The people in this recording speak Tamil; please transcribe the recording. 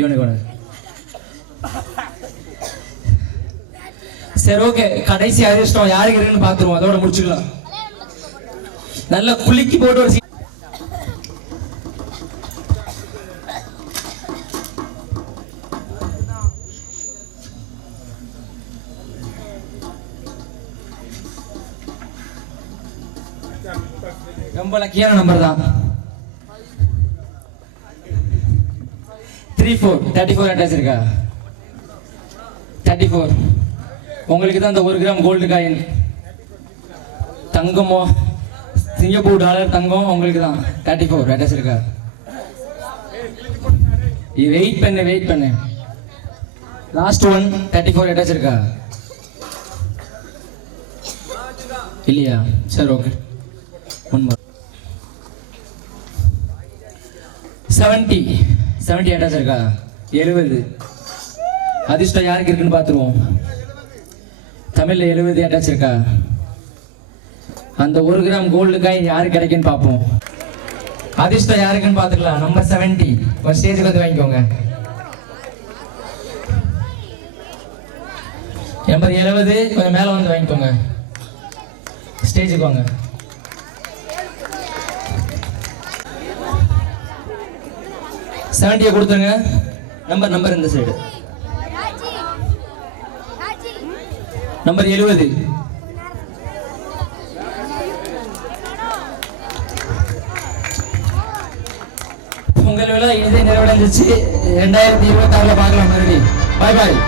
இவனுக்கு ஒன்று சரி ஓகே கடைசி அதிர்ஷ்டம் யாருக்கு இருக்குன்னு பார்த்துருவோம். அதோட முடிச்சுக்கலாம். நல்லா குலுக்கி போட்டு ஒரு ரொம்ப லக்கியான நம்பர் தான். Three four thirty four attach இருக்கா? தேர்ட்டி ஃபோர் உங்களுக்கு தான் அந்த ஒரு கிராம் கோல்டு காயின் தங்கமோ சிங்கப்பூர் டாலர் தங்கம் உங்களுக்கு தான். தேர்ட்டி ஃபோர் அட்டாச் இருக்கா வெயிட் பண்ணு வெயிட் பண்ணு. Last one thirty four attach இருக்கா? இல்லையா? சரி okay one more seventy seventy attach இருக்கா? எழுபது. அதிர்ஷ்டம் யாருக்கு இருக்குன்னு பார்த்துருவோம் தமிழ்ல எழுபது அட்டாச் இருக்கா? அந்த ஒரு கிராம் கோல்டு காயின் யாருக்கு கிடைக்குன்னு பார்ப்போம் அதிர்ஷ்டம் யாருக்குன்னு பார்த்துக்கலாம் நம்பர் செவன்ட்டி ஒரு ஸ்டேஜுக்கு வந்து வாங்கிக்கோங்க. எண்பது எழுபது. கொஞ்சம் மேலே வந்து வாங்கிக்கோங்க. ஸ்டேஜுக்கு வாங்க. செவன்ட்டியை கொடுத்துருங்க. நம்பர் நம்பர் இந்த சைடு நம்பர் எழுபது. உங்கள் விழா இனிதே நிறைவடைஞ்சிச்சு ரெண்டாயிரத்தி இருபத்தி ஆறுல பார்க்கலாம் மறுபடியும். பாய் பாய்